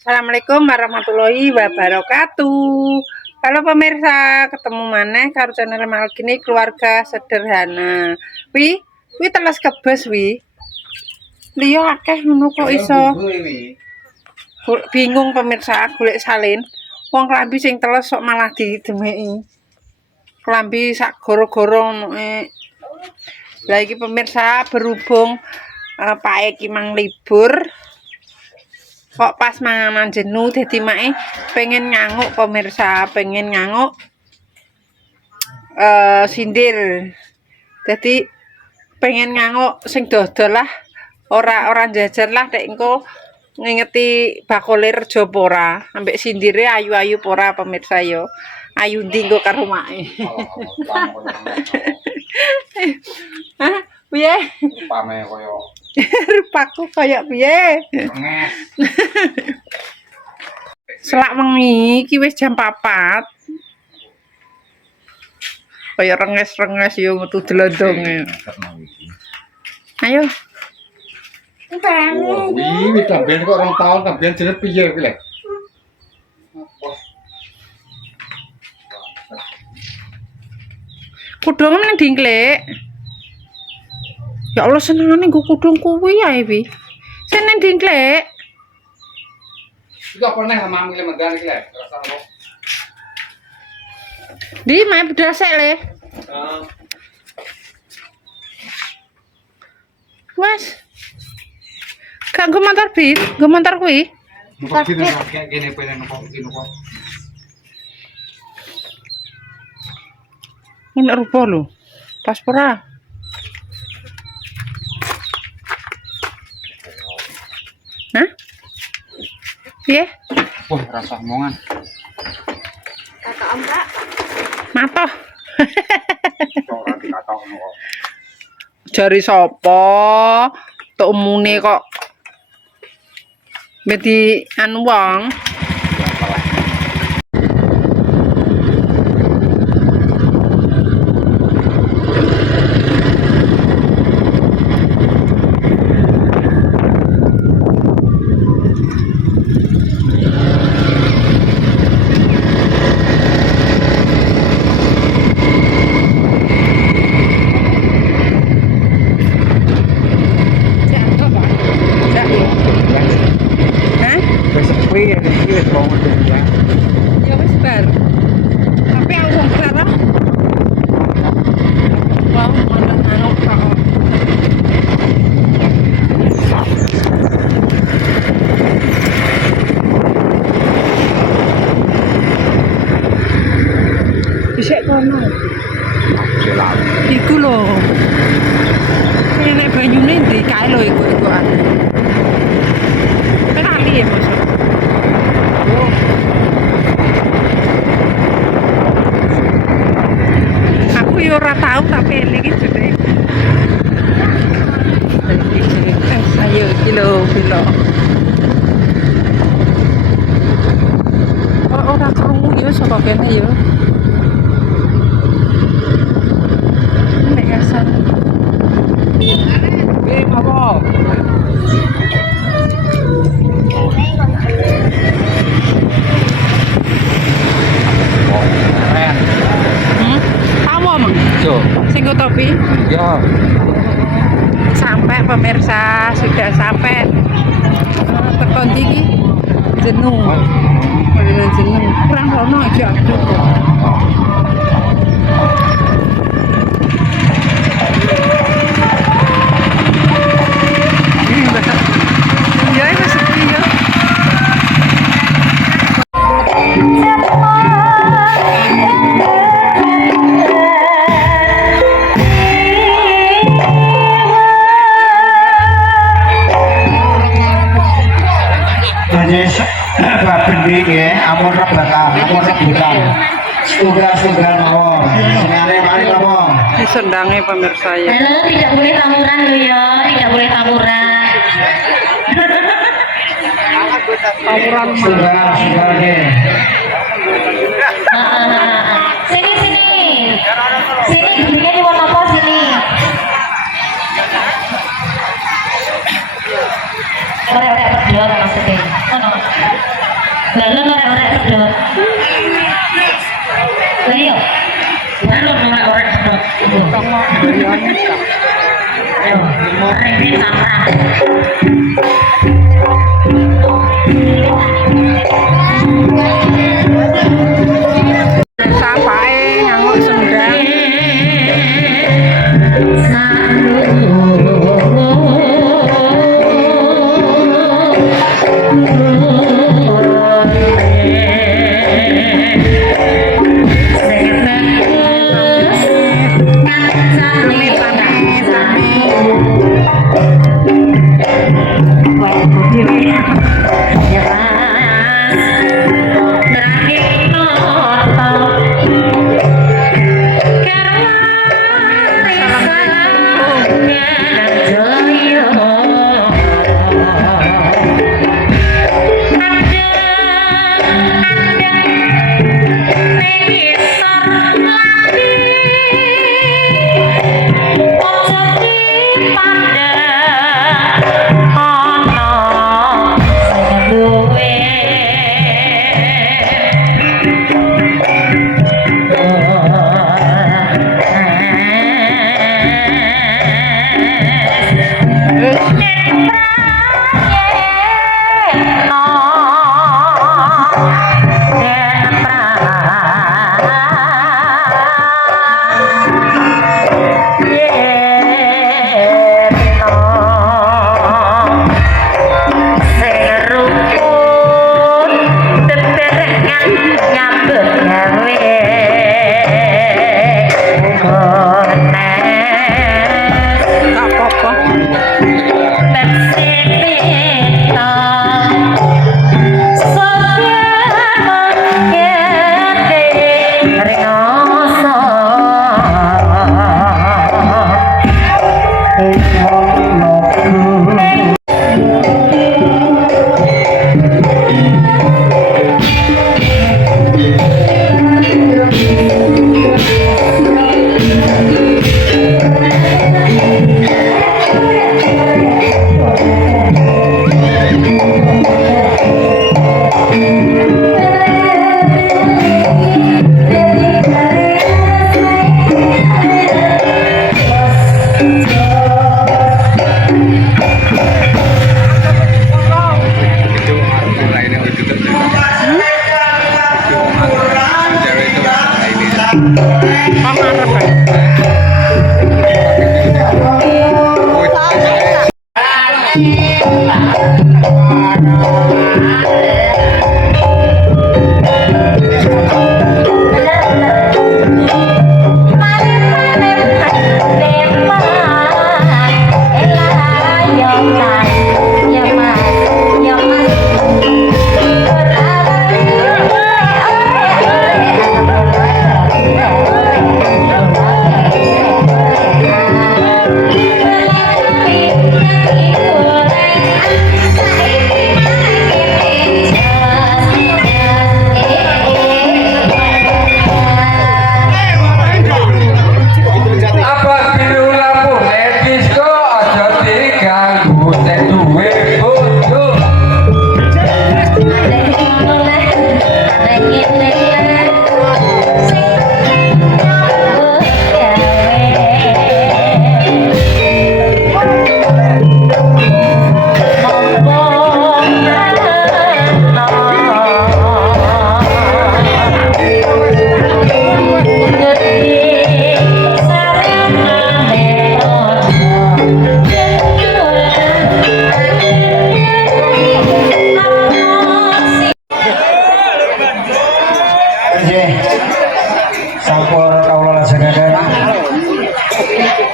Assalamualaikum warahmatullahi wabarakatuh. Halo pemirsa, ketemu maneh karo channel Malgini Keluarga Sederhana. Wi teles kebes wi. Liya akeh ngono kok iso. Bingung pemirsa golek salin. Wong klambi sing teles kok malah didemeki. Klambi sak goro-goro ngono. Lah iki pemirsa berhubung Pak Eki mang libur. Kok pas manganan jenuh dadi mae pengen nganguk pemirsa, pengen nganguk sindir. Dadi pengen nganguk sing dodol lah, ora jajan lah nek engko ngingeti bakule rejo apa ora, ambek sindire ayu-ayu apa ora pemirsa yo. Ayu ndi engko karo mae. Hah, piye? Rupane koyo Rupaku kaya piye? Selak wengi iki wis jam 4. Kaya renges-renges yo metu dlondonge. Ayo. wih tambahan kok 2 tahun tambahan jenenge piye kuwi lek. Kudung meneng dingklek. Ya Allah senengane nggo kudung kuwi ae wi. Senen dingklek. Iki apa neh mami le medan iki lek. Rasane kok. Di mae bedasek le. Wes. Gak nggo motor bi, nggo motor kuwi. Kok kene kayak gini pengen kok gini kok. Ini rupa lho. Pas ora? Hah? Piye? Wah, rasa omongan. Kakak Om Kak. Matoh. Ora dikatokno kok. Jari sapa? Temune kok mesti anu wong. Ya wis bar. Tapi aku wong klara. Wong malah anu kok. Bisa kono. Iku lho. Nek banyune ndi kae lho iku ane. Kenali ya Mas. Aku yo ora tau tapi eling iki jenenge. Ayo kilo. Oh, ora krungu yo saka kene yo. Nek asan. Apa? Tahu Mang? Yo. Sing nggo topi. Ya. Sampai pemirsa, sudah sampai tekan iki jenuh. Jenuh. Kurang rono aja cukup. Ya itu sepi ya. Babendi nggih, ampun rebakan, ampun rebutan. Sudah mawon. Senane mari mawon. Disendangi pemirsa ya. Halo, tidak boleh tamuran lo ya, tidak boleh tamuran. Tawuran Sudah nggih. Sini. Sini, dulunya di warna apa sini? Orek-orek berdua maksudnya. Rene samrang. Sapake nganggo sendang.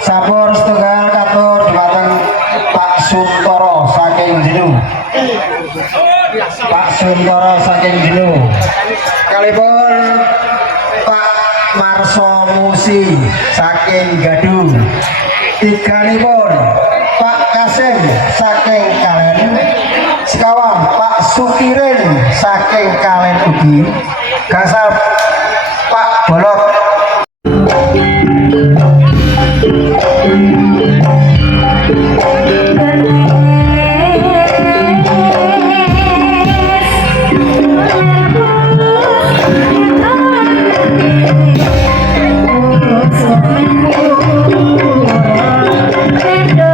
Sapur setunggal katur dumateng Pak Suntoro saking Jenu. Pak Suntoro saking Jenu. Kalipun Pak Marso Musi saking Gadung. Tiganipun Pak Kasim saking Kalen. Sekawan Pak Sukirin saking Kalen ugi. Gangsal Pak Bolok. Thank you.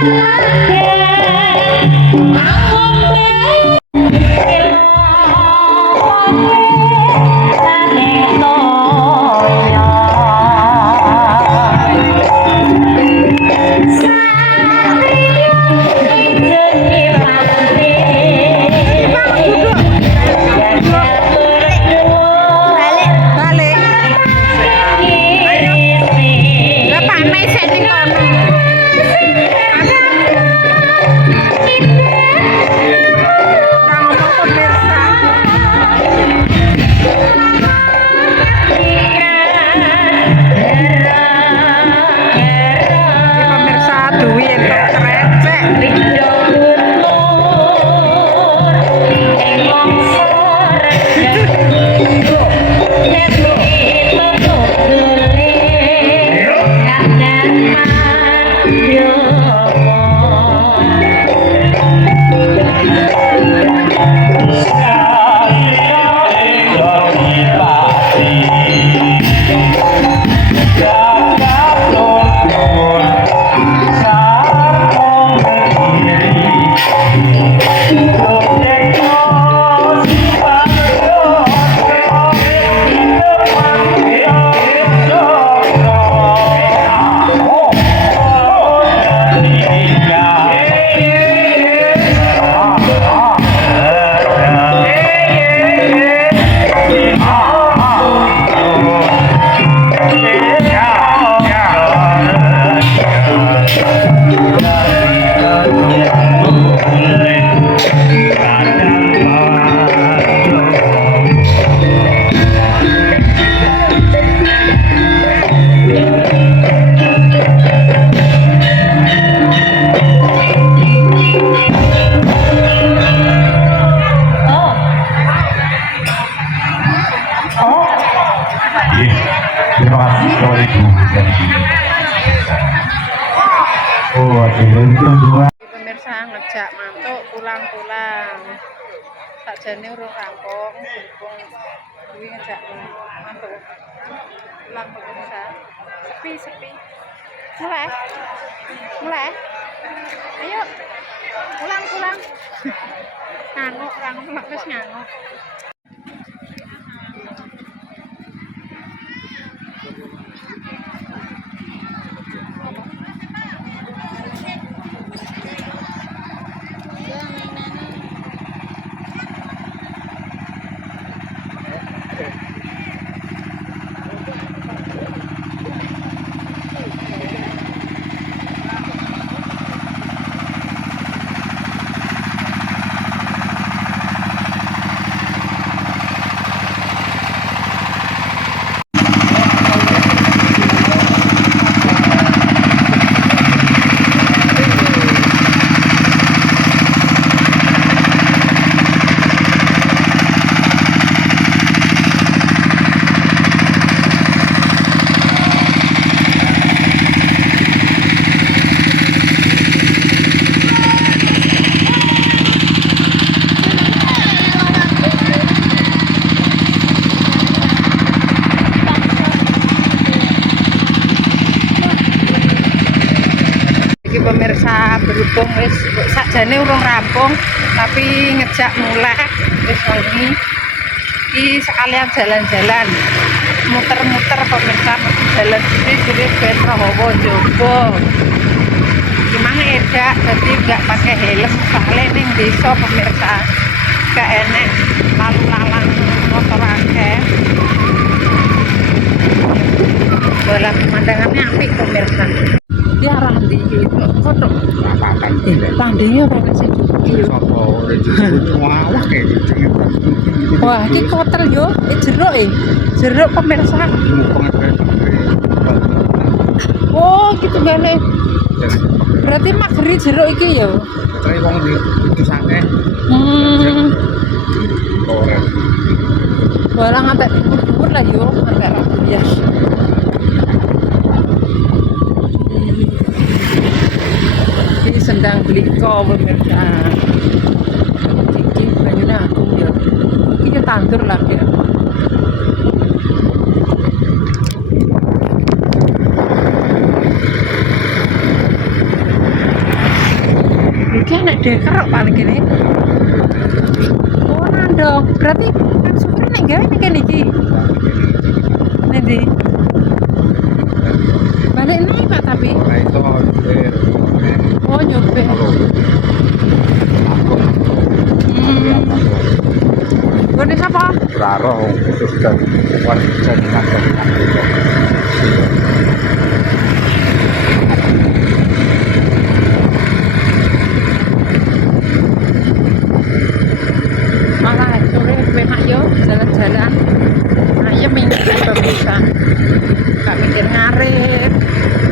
Balik. Lah panas sik ning kono. Kang ngomong pemirsa. Iki pemirsa duwi entuk krecek. Terima kasih kepada Ibu. Oh, itu dua. Pemirsa ngejak mantuk pulang-pulang. Sakjane urung rampung, berhubung kuwi ngejak mantuk. Pulang pemirsa. Sepi. Mulai. Ayo. Pulang. Nganguk, wis nganguk. Pemirsa berhubung wis sakjane urung rampung tapi ngejak mulai wis wengi iki sekalian jalan-jalan muter-muter pemirsa jalan sini ben rawa jowo gimana edak jadi nggak pakai helm soalnya ning desa pemirsa gak enek lalu lalang motor akeh bola pemandangannya apik pemirsa. Ya arah ndi iki? Foto. Tandingnya apa sih? Wah, iki kotel yo, jeruk jeruk pemirsa. Oh, gitu gane. Berarti mageri jeruk iki yo. Kayak wong di sake. Walang ngantek dhuwur lah yo, ngantek ya. Ini sendang bliko pemirsa. Iki banyune agung ya. Iki tandur lah ya. Iki nek deker paling gini. Oh, nandong. Berarti kan supir nek gawe nek kene iki. Nanti. Balik nih Pak tapi. Ora iso nyopir. Oh, nyopir. Gone sapa? Ora roh sudah warga kantor. Malah sore pemak yo jalan-jalan. Ayo minggu bisa. Gak mikir ngarit.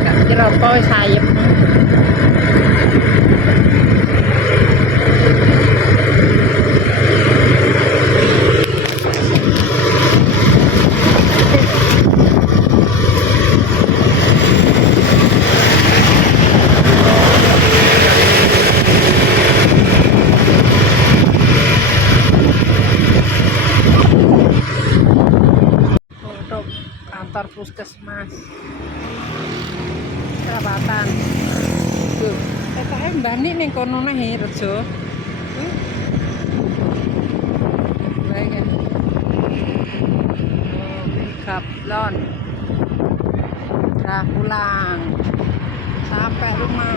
Gak mikir apa wis sayep. Untuk kantor puskesmas Perapatan. Tuh, PKM Bani ning kono neh Rejo. Baik ya. Oh, Gablon. Udah pulang. Sampai rumah.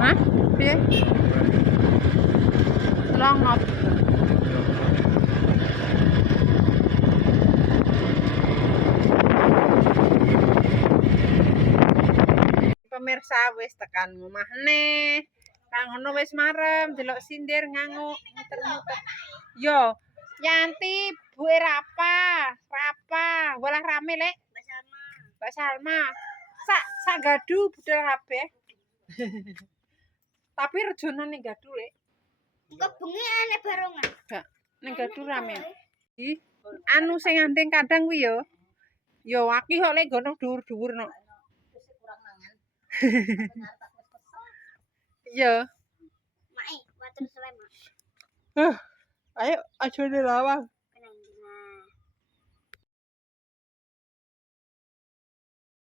Hah? Piye? Longot. Pemirsa wis tekan omah nih. Kang ngono wis marem delok sindir nganguk muter-muter. Yo, Yanti, Bu Rapa, walah rame lek. Mbak Salma. Sak gadu budal kabeh. Tapi rejono ning gadu lek. Kok bengi ane barongan. Gak ning gadu rame. Ih, anu sing andeng kadang kuwi yo. Yo aki kok lek gono dhuwur-dhuwur no. Iya. Mae, water Sleman. Ayo aja dilawang.